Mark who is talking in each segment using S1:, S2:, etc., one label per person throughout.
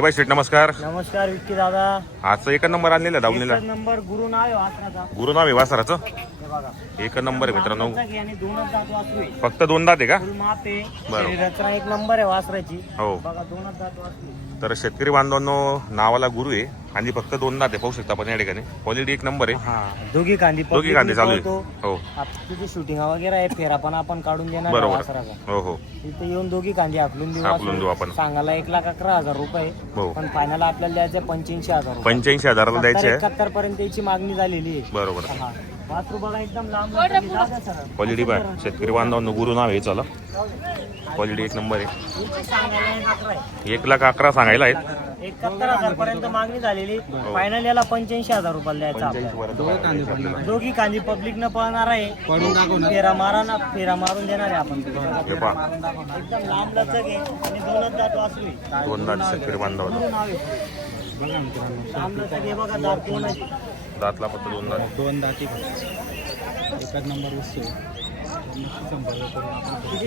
S1: बाई शेठ नमस्कार.
S2: नमस्कार विक्की दादा.
S1: आजचा एक नंबर आणलेला दावणीला.
S2: नंबर गुरु नाव आहे वासराचा.
S1: गुरु नाव आहे वासराचं? एक नंबर आहे मित्रांनो. फक्त दोन दात आहे का? बरोबर.
S2: एक नंबर आहे वासराची.
S1: हो. तर शेतकरी बांधवांनो नावाला गुरु आहे. आणि फक्त दोन दात आहे पाहू शकता आपण या ठिकाणी. क्वालिटी एक नंबर आहे.
S2: हा दोघी कांदी
S1: दोघी कांदे चालू आहे. हो.
S2: आप- तुझी शूटिंग वगैरे आहे फेरा पण आपण काढून देणार आहे
S1: बरोबर.
S2: वासराचा.
S1: हो हो.
S2: तिथे येऊन दोघी कांदी आपलून देऊ
S1: हाकलून
S2: वासरू.
S1: देऊ आपण.
S2: सांगायला एक लाख अकरा हजार रुपये
S1: हो.
S2: पण फायनल आपल्याला द्यायचे पंच्याऐंशी हजार रुपये.
S1: पंच्याऐंशी हजाराला द्यायचे आहे.
S2: एकाहत्तर पर्यंत याची मागणी झालेली आहे.
S1: बरोबर.
S2: हा. वासरू बघा एकदम लांब.
S1: क्वालिटी पाय शेतकरी बांधवांनो गुरु नाव आहे चला. क्वालिटी एक नंबर आहे.
S2: याची सांगायला एक अकरा आहे.
S1: एक लाख अकरा सांगायला आहेत.
S2: एकाहत्तर हजार पर्यंत मागणी झालेली. फायनल याला पंच्याऐंशी हजार रुपये द्यायचा आपल्याला. दोघी कांदी पब्लिक न पळणार आहे. फेरा मारा ना फेरा मारून देणार आहे आपण.
S1: हे पहा.
S2: एकदम लांब लचक आहे. आणि दोनच दात वासरू आहे.
S1: दोन दात बांधवांनो
S2: पूर्ण नाव. आहे. लांब लचक आहे बघा दात कोणाची?
S1: दातला फक्त दोन दात.
S3: दोन दाती एकच नंबर वस्तू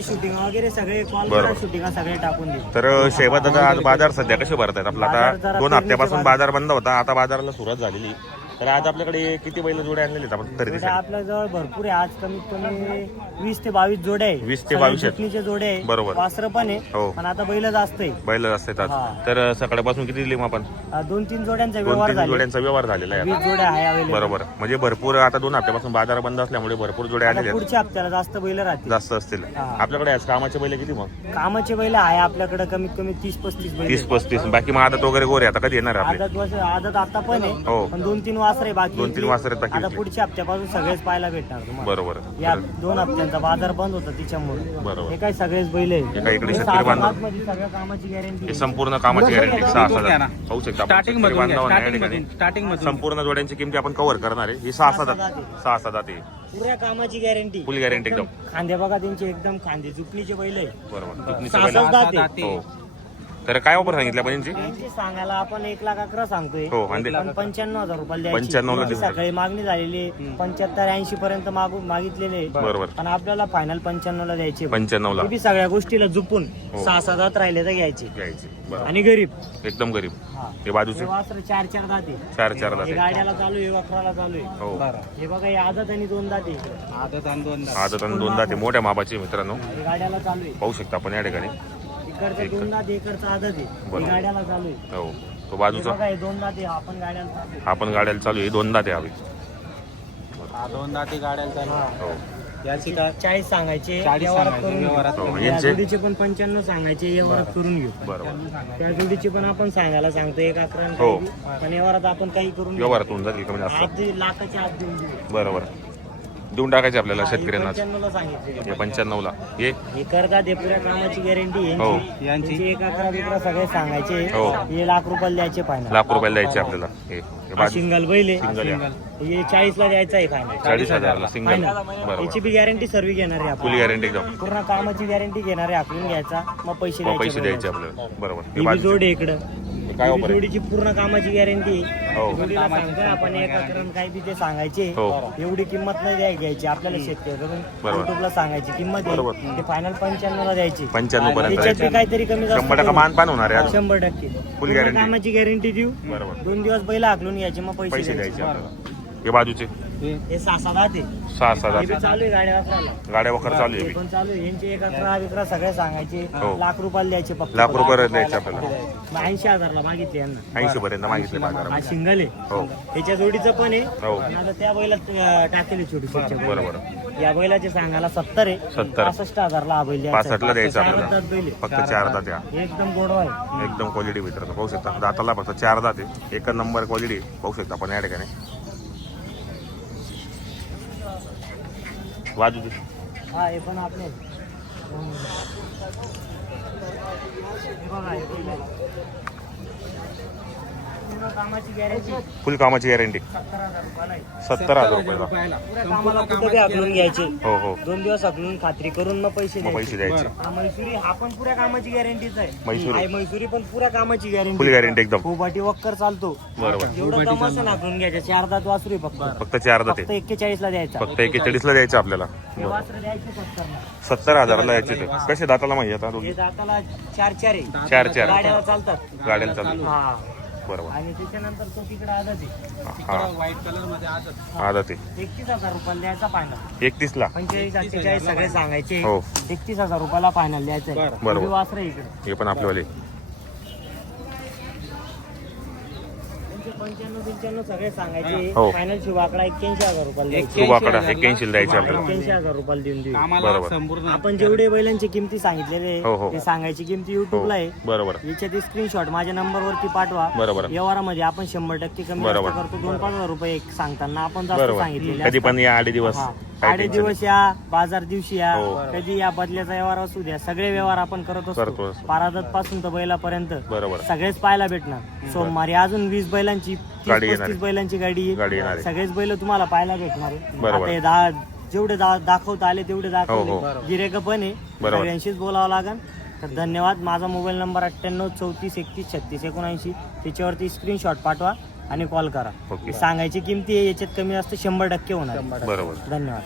S2: शूटिंग वगैरे सगळे कॉल
S1: बरोबर.
S2: करा शूटिंग सगळे टाकून देऊ
S1: तर शेवट दादा आज बाजार सध्या कसे भरतायत आपला
S2: बाजार
S1: आता
S2: जरा
S1: दोन हप्त्यापासून.
S2: बाजार
S1: बंद होता आता बाजाराला सुरुवात झालेली तर आज आपल्याकडे किती बैल जोडे आणलेले आहेत आपण
S2: जोड्या
S1: खरेदीसाठी
S2: आपल्या जवळ भरपूर आहे. आज कमीत कमी वीस ते बावीस जोड्या आहे
S1: 20 ते
S2: सगळे
S1: 22 आहेत.
S2: जोडे आहे
S1: बरोबर.
S2: वासरं पण आहे.
S1: हो.
S2: पण आता बैल जास्त आहे.
S1: बैल असतात आज.
S2: हा.
S1: तर सकाळपासून किती दिली मग आपण?
S2: दोन तीन जोड्यांचा
S1: दोन
S2: व्यवहार
S1: तीन
S2: झाले.
S1: जोड्यांचा व्यवहार झालेला आहे.
S2: वीस
S1: आता.
S2: जोड्या आहे अवेलेबल
S1: बरोबर. म्हणजे भरपूर आता दोन हप्त्यापासून बाजार बंद असल्यामुळे भरपूर जोडे आलेले आहेत.
S2: पुढच्या हप्त्याला जास्त बैल राहतील.
S1: जास्त असतील.
S2: हा.
S1: आपल्याकडे आज कामाचे बैल किती मग?
S2: कामाचे बैल आहे आपल्याकडे कमीत कमी तीस पस्तीस बैल
S1: तीस
S2: आहे.
S1: पस्तीस. बाकी मग आदत वगैरे गोरे आता कधी येणार आहे आपले?
S2: आदत आता पण आहे.
S1: हो.
S2: पण दोन तीन वासरे बाकी
S1: दोन तीन वासरे बाकी
S2: आता. पुढच्या हप्त्यापासून सगळेच पाहायला भेटणार तुम्हाला.
S1: बरोबर
S2: या दोन हप्त्यांचा बाजार बंद होता तिच्यामुळे.
S1: बरोबर
S2: हे काय सगळेच बैल आहे
S1: हे काय इकडे
S2: हे
S1: शेतकरी
S2: सहा
S1: बांधव.
S2: मध्ये सगळ्या कामाची गॅरंटी
S1: हे संपूर्ण कामाची गॅरंटी सहा सहा. हजार. पाहू शकता आपण
S3: स्टार्टिंग
S1: शेतकरी
S3: मधून घ्या,
S1: बांधवांना या
S3: स्टार्टिंग
S1: ठिकाणी.
S3: मधून स्टार्टिंग मधून.
S1: संपूर्ण जोड्यांची किमती आपण कव्हर करणार आहे. ही सहा
S2: सहा
S1: सहा सात जाते.
S2: पुऱ्या कामाची गॅरंटी
S1: फुल गॅरंटी एकदम
S2: खांदे बघा त्यांचे एकदम खांदे. चुकणीचे बैल आहे
S1: बरोबर. दुखणीचे
S2: सहा
S1: बैल. हो. तर काय ऑफर सांगितल्या पण यांची?
S2: यांची सांगायला आपण एक लाख अकरा सांगतोय.
S1: हो आणि ते-
S2: पण पंच्याण्णव हजार रुपये द्यायची.
S1: 95 ला
S2: यांची
S1: देऊ.
S2: सकाळी मागणी झालेली पंच्याहत्तर ऐंशी पर्यंत मागू मागितलेले आहे.
S1: बरोबर.
S2: पण आपल्याला फायनल पंच्याण्णव ला द्यायचे.
S1: पंच्याण्णव ला.
S2: ते बी सगळ्या गोष्टीला जुपून
S1: हो.
S2: सहा सात दात राहिले तर घ्यायचे. आणि गरीब.
S1: एकदम गरीब.
S2: हा.
S1: हे बाजूचे?
S2: हे वासर चार चार दाते
S1: चार चार
S2: हे
S1: जाते
S2: गाड्याला चालू आहे अकराला चालू आहे.
S1: हो.
S2: हे बघा हे आदत आणि दोन दाते
S3: आदत आणि दोन दात.
S1: आदत आणि दोन दाते मोठ्या मापाचे मित्रांनो.
S2: हे गाड्याला चालू आहे.
S1: पाहू शकता आपण या ठिकाणी.
S2: इकडचं दोन दात इकडचं आदत आहे.
S1: बरोबर.
S2: हे गाड्याला चालू आहे.
S1: हो. तो
S2: हे
S1: बाजूचा
S2: बघा हे दोन दाते आपण गाड्याला चालू आहे.
S1: आपण गाड्याला चालू आहे. दोन दाते हवे.
S3: हा, दोन दाती गाड्याला चालू
S2: हा.
S3: याची
S2: चाळीस सांगायचे
S3: चाळीस
S2: व्यवहारात
S3: सांगायचे,
S2: करून घेऊ.
S1: हो,
S2: या
S1: यांचे
S2: जोडीचे पण पंच्याण्णव सांगायचे करून घेऊ.
S1: बरोबर
S2: त्या जोडीचे पण आपण सांगायला सांगतो एक अकरा आणि
S1: हो.
S2: काही बी. पण व्यवहारात आपण काही करून घेऊ.
S1: जातील
S2: लाखाच्या आत देऊन देऊ.
S1: बरोबर देऊन टाकायचे आपल्याला शेतकऱ्यांना
S2: पंच्याण्णवला सांगितले.
S1: पंच्याण्णव ला हे?
S2: कामाची गॅरंटी
S1: हो.
S2: यांची
S3: यांची
S2: यांची? एक अकरा बिकरा सगळे सांगायचे.
S1: हो.
S2: हे लाख रुपयाला द्यायचे फायनल
S1: लाख रुपयाला द्यायचे आपल्याला. हे हे
S2: सिंगल बैल आहे.
S1: सिंगल या.
S2: हे चाळीस ला द्यायचं आहे फायनल
S1: चाळीस हजारला सिंगल बरोबर.
S2: याची बी गॅरंटी सर्व घेणार आहे
S1: फुल
S2: आपण
S1: गॅरंटी एकदम
S2: पूर्ण कामाची गॅरंटी घेणार आहे. आखलून घ्यायचा. मग पैसे
S1: मग पैसे
S2: द्यायचे
S1: द्यायचे आपल्याला. बरोबर. हे
S2: जोड इकडं.
S1: काय ऑफर आहे?
S2: जोडीची पूर्ण कामाची गॅरंटी
S1: हो.
S2: जोडीला आपण एक काय बी ते सांगायचे
S1: हो.
S2: एवढी किंमत नाही द्याय घ्यायची. आपल्याला शेतकऱ्याकडून
S1: बरोबर.
S2: युट्यूबला सांगायची किंमत
S1: बरोबर.
S2: आहे. ते फायनल पंच्याण्णव ला द्यायची.
S1: पंच्याण्णव पर्यंत
S2: त्याच्यात बी
S1: द्यायचे
S2: काहीतरी कमी जास्त
S1: शंभर टक्का
S2: करू.
S1: मान पान होणार आहे
S2: शंभर टक्के. पूर्ण
S1: guarantee.
S2: कामाची गॅरंटी देऊ.
S1: बरोबर.
S2: दोन दिवस बैल हाकलून घ्यायचे मग पैसे
S1: पैसे
S2: द्यायचे.
S1: द्यायचे आपल्याला. हे बाजूचे.
S3: हे
S2: सहा सहा दहा ते
S1: सहा सहा
S2: हे बी
S1: जाते
S2: चालू आहे गाड्या
S1: वखर चालू
S2: हे
S1: आहे
S2: पण चालू आहे. यांचे एक अकरा बिकरा सगळे सांगायचे.
S1: हो.
S2: लाख रुपयाला द्यायचे फक्त.
S1: लाख रुपये द्यायचे आपल्याला.
S2: ऐंशी हजारला मागितले यांना.
S1: ऐंशी पर्यंत मागितले
S2: हा
S1: बाजारामध्ये
S2: आहे.
S1: हो.
S2: त्याच्या जोडीचं पण आहे.
S1: हो.
S2: आणि आता त्या बैलात अं, टाकेली छोटी छोटी
S1: बरोबर.
S2: या बैलाचे सांगायला सत्तर आहे.
S1: 70.
S2: पासष्ट हजारला हा बैल द्यायचा
S1: पासष्टला द्यायचं
S2: चार
S1: आपल्याला.
S2: दात बैल आहे.
S1: फक्त चार दात या
S2: हे एकदम गोडवा आहे.
S1: एकदम क्वालिटी मित्रांनो. पाहू शकता. दाताला फक्त चार दात आहे एक नंबर क्वालिटी पाहू शकता आपण या ठिकाणी. बाजू
S2: हा हे पण आपले
S1: फुल कामाची गॅरंटी
S2: सत्तर हजार रुपयाला कामाला कुठे बी हाकलून घ्यायचे?
S1: हो हो.
S2: दोन दिवस हाकलून खात्री करून मग पैसे
S1: मग पैसे
S2: द्यायचे. हा मैसुरी हा पण पुऱ्या कामाची गॅरंटीच आहे.
S1: मैसुरी.
S2: आहे मैसुरी पण पुऱ्या कामाची गॅरंटी
S1: फुल गॅरंटी एकदम.
S2: खोबाटी वक्कर चालतो.
S1: बरोबर.
S2: जेवढं कमासन हाकलून घ्यायचे. चार दात वासरू आहे फक्त.
S1: फक्त चार दाते
S2: फक्त एक्केचाळीस ला द्यायचा.
S1: फक्त एकेचाळीस ला द्यायचं आपल्याला.
S2: हे वासरं द्यायचे सत्तर
S1: हजाराला यायचे ते. कसे दाताला माहिती आता
S2: हे
S1: दोघी
S2: दाताला चार चार आहे.
S1: चार चार.
S2: गाड्याला चालतात.
S1: गाड्याला चालू
S2: हा.
S1: बरोबर.
S2: आणि त्याच्यानंतर तो तिकडे आदत आहे.
S1: हा.
S3: व्हाईट कलरमध्ये आजच
S1: हा दाते
S2: एकतीस हजार रुपयाला द्यायचा फायनल
S1: एकतीस ला.
S2: पंचेचाळीस अठ्ठेचाळीस सगळे सांगायचे.
S1: हो.
S2: एकतीस हजार रुपयाला फायनल द्यायचं
S3: बरं.
S1: बरोबर.
S2: वासर इकडे.
S1: हे पण आपल्यावाले
S2: त्यांचे पंच्याण्णव पंच्याण्णव सगळे सांगायचे.
S1: हो.
S2: फायनल शिवाकडा एक्क्याऐंशी हजार रुपयाला द्यायचे.
S1: सुबाकडा एक्क्याऐंशी द्यायचे आपल्याला.
S2: एक्क्याऐंशी हजार रुपयाला देऊन देऊ.
S3: कामाला
S1: बरोबर.
S3: संपूर्ण
S2: आपण जेवढे बैलांची किमती सांगितलेले
S1: हो, हो.
S2: ते सांगायची किमती
S1: हो.
S2: युट्यूबला आहे.
S1: बरोबर.
S2: याच्यात स्क्रीनशॉट माझ्या नंबरवरती पाठवा.
S1: बरोबर.
S2: व्यवहारामध्ये आपण शंभर टक्के कमी
S1: बरोबर.
S2: करतो. दोन पाच हजार रुपये एक सांगताना आपण जास्त
S1: बरोबर.
S2: सांगितलेले
S1: कधी पण या आडे दिवस.
S2: हा.
S1: काही
S2: आडे दिवस या बाजार दिवशी या
S1: हो.
S2: कधी या बदल्याचा व्यवहार असू द्या सगळे व्यवहार आपण करत
S1: करतो.
S2: असतो पारादत पासून तर बैलापर्यंत.
S1: बरोबर
S2: सगळेच पाहायला भेटणार सोमवारी अजून वीस बैलांची तीस
S1: येणार
S2: पस्तीस बैलांची गाडी आहे.
S1: गाडी येणार आहे.
S2: सगळेच बैल तुम्हाला पाहायला भेटणार आहे.
S1: बरोबर.
S2: आता हे दहा जेवढे दा- दाखवता आले तेवढे
S1: हो,
S2: दाखवले गिरेक पण आहे
S1: बरोबर.
S2: सगळ्यांशीच बोलावं लागेल तर धन्यवाद माझा मोबाईल नंबर अठ्ठ्याण्णव चौतीस एकतीस छत्तीस एकोणऐंशी त्याच्यावरती स्क्रीनशॉट पाठवा आणि कॉल करा.
S1: ओके.
S2: सांगायची किमती आहे याच्यात कमी जास्त शंभर टक्के होणार.
S1: बरोबर
S2: धन्यवाद.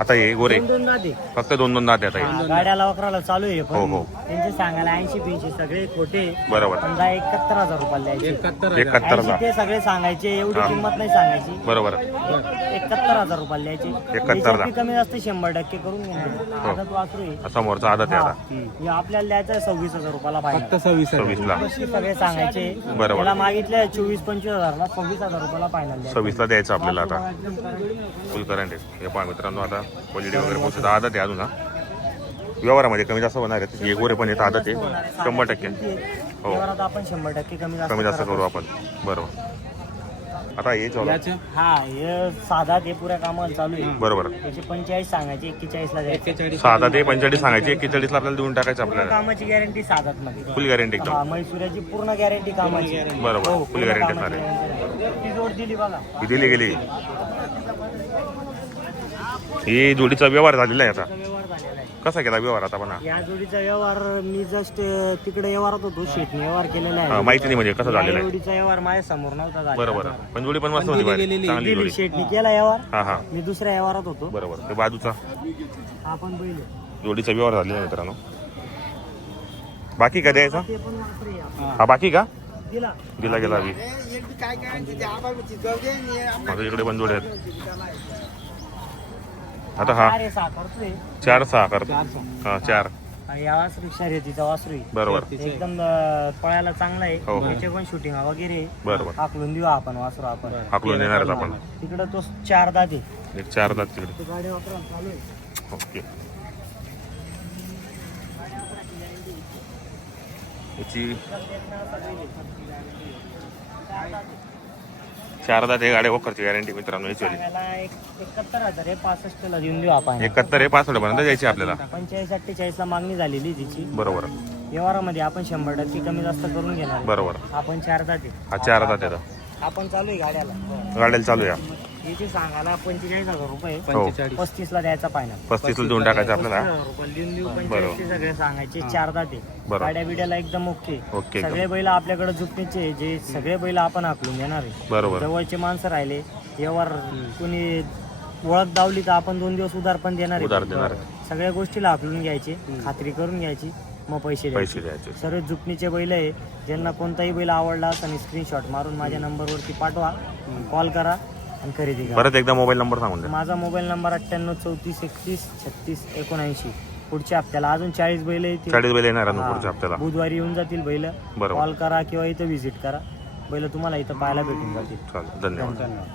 S1: आता हे गोरे.
S2: दोन दोन जाते
S1: फक्त दोन दोन दात आता हे.
S2: हा, गाड्याला वकराला चालू आहे
S1: हो,
S2: पण.
S1: हो.
S2: त्यांचे सांगायला ऐंशी पिंशी सगळे खोटे.
S1: बरोबर.
S2: समजा एकाहत्तर हजार रुपयाला द्यायचे.
S3: एकाहत्तर
S1: एकाहत्तर
S2: ऐंशी
S1: ला
S2: ते सगळे सांगायचे एवढी
S1: हा.
S2: किंमत नाही सांगायची.
S1: बरोबर.
S2: एकाहत्तर हजार रुपयाला द्यायचे.
S1: एकाहत्तर ला.
S2: याच्यात कमी जास्त शंभर टक्के करून घेणार आदत वासरू आहे.
S1: समोरचा आदत आहे
S2: हा.
S1: आता.
S2: हे आपल्याला द्यायचं सव्वीस हजार रुपयाला
S3: फक्त
S2: पाहिजे
S3: सव्वीस हजार.
S1: सव्वीस ला
S2: सगळे सांगायचे.
S1: बरोबर.
S2: त्याला मागितले चोवीस पंचवीस हजारला सव्वीस हजार रुपयाला फायनल
S1: सव्वीस ला द्यायचं आपल्याला आता. फुल करंट आहे. हे पहा मित्रांनो आता. क्वालिटी वगैरे पोहोचत आदत आहे अजून हा. व्यवहारामध्ये कमी जास्त होणार आहेत हे गोरे पण येत आदत आहे. शंभर टक्के. हो.
S2: आपण शंभर टक्के कमी जास्त
S1: कमी जास्त
S2: करत
S1: करू आपण. बरोबर. आता हे चालू. आहे.
S2: हा हे साधा ते पुऱ्या कामाला चालू आहे.
S1: बरोबर.
S2: त्याचे पंचेचाळीस सांगायचे एक्केचाळीस ला
S3: एक्केचाळीस
S1: साधा ते पंचेचाळीस सांगायचे एक्केचाळीस ला आपल्याला देऊन टाकायचं आपल्याला.
S2: कामाची गॅरंटी साधात मध्ये.
S1: फुल गॅरंटी एकदम.
S2: मैसुराची पूर्ण गॅरंटी कामाची.
S1: बरोबर.
S2: हो,
S1: फुल गॅरंटी असणार आहे.
S2: ती जोड दिली बघा.
S1: दिली गेली. ही जोडीचा व्यवहार झालेला आहे आता.
S2: त्याचा व्यवहार झालेला आहे.
S1: कसा केला व्यवहार आता पण हा?
S2: या जोडीचा व्यवहार मी जस्ट तिकडे व्यवहारात होतो शेतने व्यवहार केलेला
S1: हा,
S2: आहे
S1: माहिती नाही म्हणजे कसं
S2: या
S1: झालेला आहे.
S2: जोडीचा व्यवहार माझ्यासमोर नव्हता झाला
S1: बरोबर. पण जोडी पण मस्त होती. चांगली जोडी.
S2: शेटने केला व्यवहार.
S1: हा हा.
S2: मी दुसऱ्या व्यवहारात होतो.
S1: बरोबर. ते बाजूचा.
S2: हा पण पहिले
S1: जोडीचा व्यवहार झालेला आहे मित्रांनो. बाकी का द्यायचा?
S2: ते पण.
S1: हा बाकी का?
S2: दिला.
S1: दिला गेला अभि माझ्या इकडे पण जोडे आहेत. आता हा.
S2: अरे
S1: चार सहा करतो
S3: चार सहा.
S1: हा चार.
S2: या वासरू शर्यतीचा वासरू. आहे.
S1: बरोबर.
S2: एकदम अं, पळायला चांगला आहे.
S1: हो, हो.
S2: त्याचे पण शूटिंग वगैरे. आहे.
S1: बरोबर.
S2: हाकलून देऊ आपण वासरू आपण.
S1: हाकलून आपण.
S2: तिकडं तो चार दाते
S1: एक चार दात तिकडे.
S2: गाडी वापरा चालू आहे.
S1: ओके. याची चार दात हे गाड्या वखरची गॅरंटी मित्रांनो याची
S2: एकाहत्तर हजार आहे पासष्ट ला देऊन देऊ आपण.
S1: एकाहत्तर हे पासष्ट पर्यंत द्यायची आपल्याला.
S2: पंचेचाळीस अठ्ठेचाळीस ला मागणी झालेली तिची.
S1: बरोबर.
S2: व्यवहारामध्ये आपण शंभर टक्के कमी जास्त करून घेणार
S1: बरोबर.
S2: आपण चार दाते
S1: हा चार दात
S2: आपण चालू आहे गाड्याला.
S1: गाड्याला चालू या
S2: याचे सांगायला पंचेचाळीस हजार रुपये.
S3: पंचेचाळीस.
S2: पस्तीस ला द्यायचा फायनल
S1: पस्तीस देऊन टाकायचं आपल्याला?
S2: देऊ पंचेचाळीस सगळे सांगायचे चार दाते.
S1: बरोबर.
S2: गाड्या बिड्याला एकदम ओके.
S1: ओके
S2: सगळे बैल आपल्याकडे झुकण्याचे जे सगळे बैल आपण हाकलून देणार आहे.
S1: बरोबर.
S2: जवळचे माणसं राहिले यावर कोणी ओळख दावली तर आपण दोन दिवस उधार पण देणार
S1: उधार
S2: आहे.
S1: देणार
S2: सगळ्या गोष्टीला हाकलून घ्यायचे खात्री करून घ्यायची मग पैसे द्यायचे.
S1: पैसे द्यायचे.
S2: सर्व जुकनीचे बैल आहे ज्यांना कोणताही बैल आवडला आणि स्क्रीनशॉट मारून माझ्या नंबरवरती पाठवा. कॉल करा. आणि खरेदी करा.
S1: परत एकदा मोबाईल नंबर सांगून द्या.
S2: माझा मोबाईल नंबर अठ्ठ्याण्णव चौतीस एकतीस छत्तीस एकोणऐंशी. पुढच्या हप्त्याला अजून चाळीस बैल येतील.
S1: चाळीस बैल येणार. पुढच्या हप्त्याला?
S2: बुधवारी येऊन जातील बैल.
S1: बरोबर.
S2: कॉल करा किंवा इथं व्हिजिट करा. बैल तुम्हाला इथं पाहायला भेटून जातील.
S1: चालेल. धन्यवाद.
S3: धन्यवाद.